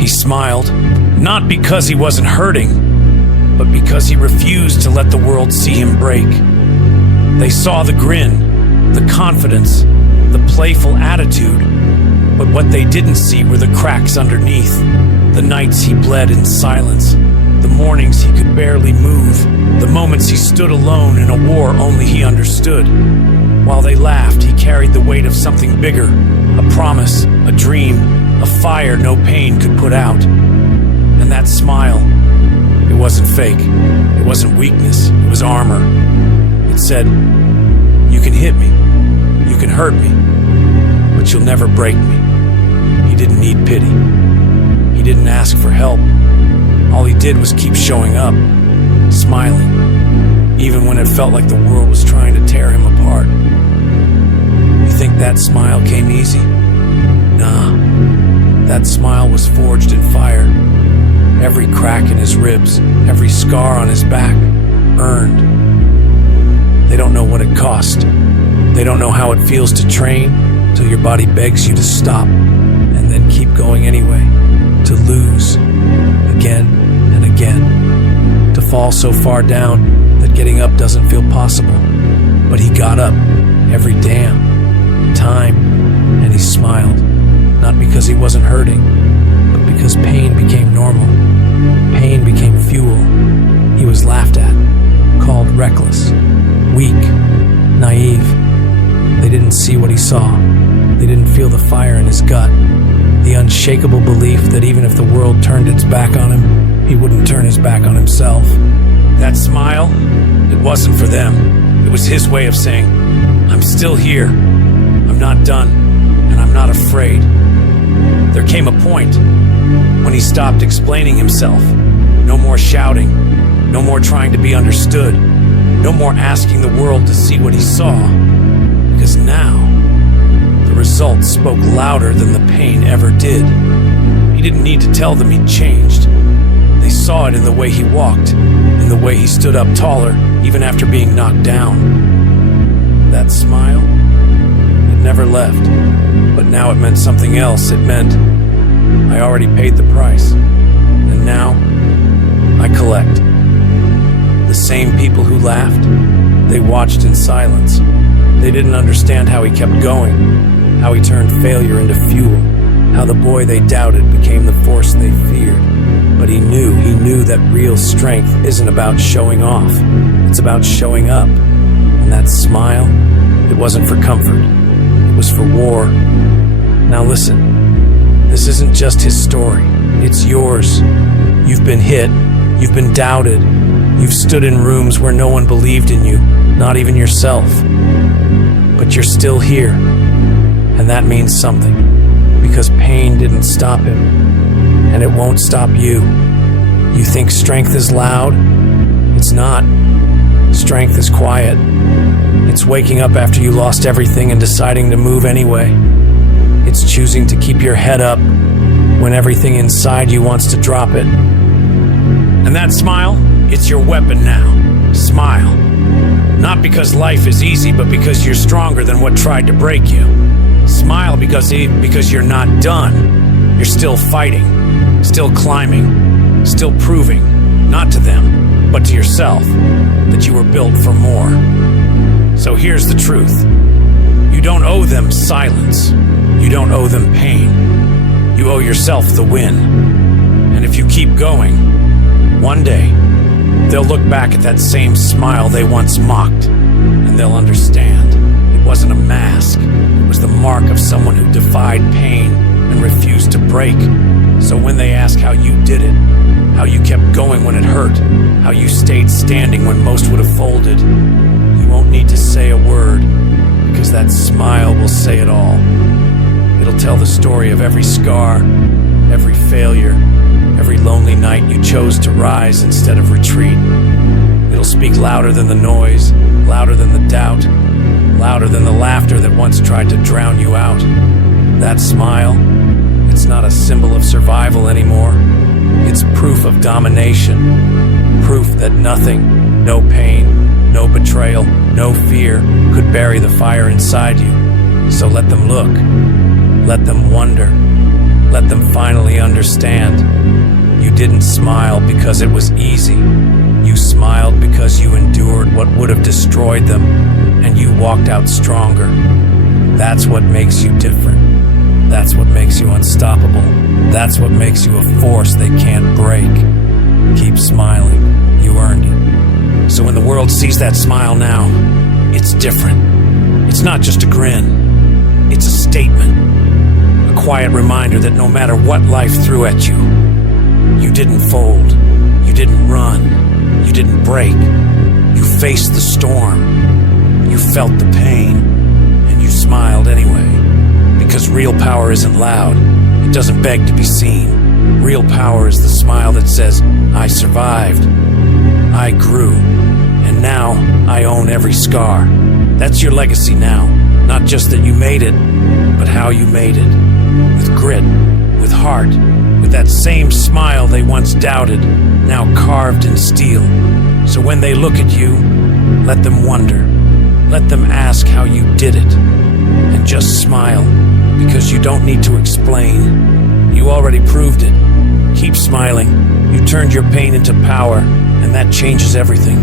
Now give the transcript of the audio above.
He smiled, not because he wasn't hurting, but because he refused to let the world see him break. They saw the grin, the confidence, the playful attitude, but what they didn't see were the cracks underneath, the nights he bled in silence, the mornings he could barely move, the moments he stood alone in a war only he understood. While they laughed, he carried the weight of something bigger, a promise, a dream, a fire no pain could put out. And that smile, it wasn't fake, it wasn't weakness, it was armor. It said, "You can hit me, you can hurt me, but you'll never break me." He didn't need pity. He didn't ask for help. All he did was keep showing up, smiling, even when it felt like the world was trying to tear him apart. You think that smile came easy? Nah, that smile was forged in fire. Every crack in his ribs, every scar on his back, earned. They don't know what it cost. They don't know how it feels to train till your body begs you to stop and then keep going anyway, to lose again and again, to fall so far down that getting up doesn't feel possible. But he got up every damn time, and he smiled, not because he wasn't hurting, but because pain became normal. Pain became fuel. He was laughed at, called reckless, weak, naive. They didn't see what he saw. They didn't feel the fire in his gut, the unshakable belief that even if the world turned its back on him, he wouldn't turn his back on himself. That smile, it wasn't for them. It was his way of saying, "I'm still here. I'm not done, and I'm not afraid." There came a point when he stopped explaining himself. No more shouting, no more trying to be understood, no more asking the world to see what he saw. Because now, the results spoke louder than the pain ever did. He didn't need to tell them he'd changed. They saw it in the way he walked, in the way he stood up taller, even after being knocked down. That smile, it never left. But now it meant something else. It meant, I already paid the price. And now, I collect. The same people who laughed, they watched in silence. They didn't understand how he kept going, how he turned failure into fuel, how the boy they doubted became the force they feared. But he knew that real strength isn't about showing off. It's about showing up. And that smile, it wasn't for comfort. It was for war. Now listen, this isn't just his story. It's yours. You've been hit. You've been doubted. You've stood in rooms where no one believed in you, not even yourself. But you're still here. And that means something. Because pain didn't stop him. And it won't stop you. You think strength is loud? It's not. Strength is quiet. It's waking up after you lost everything and deciding to move anyway. It's choosing to keep your head up when everything inside you wants to drop it. And that smile, it's your weapon now. Smile. Not because life is easy, but because you're stronger than what tried to break you. Smile because you're not done. You're still fighting, still climbing, still proving, not to them, but to yourself, that you were built for more. So here's the truth. You don't owe them silence. You don't owe them pain. You owe yourself the win. And if you keep going, one day, they'll look back at that same smile they once mocked, and they'll understand. It wasn't a mask. It was the mark of someone who defied pain and refused to break. So when they ask how you did it, how you kept going when it hurt, how you stayed standing when most would have folded, you won't need to say a word, because that smile will say it all. It'll tell the story of every scar, every failure, every lonely night you chose to rise instead of retreat. It'll speak louder than the noise, louder than the doubt, louder than the laughter that once tried to drown you out. That smile, it's not a symbol of survival anymore. It's proof of domination. Proof that nothing, no pain, no betrayal, no fear could bury the fire inside you. So let them look. Let them wonder. Let them finally understand. You didn't smile because it was easy. You smiled because you endured what would have destroyed them, and you walked out stronger. That's what makes you different. That's what makes you unstoppable. That's what makes you a force they can't break. Keep smiling. You earned it. So when the world sees that smile now, it's different. It's not just a grin. It's a statement. A quiet reminder that no matter what life threw at you, you didn't fold. You didn't run. You didn't break. You faced the storm. You felt the pain. And you smiled anyway. Because real power isn't loud. It doesn't beg to be seen. Real power is the smile that says, I survived. I grew. And now I own every scar. That's your legacy now. Not just that you made it, but how you made it. With grit, with heart, with that same smile they once doubted, now carved in steel. So when they look at you, let them wonder. Let them ask how you did it. And just smile, because you don't need to explain. You already proved it. Keep smiling. You turned your pain into power, and that changes everything.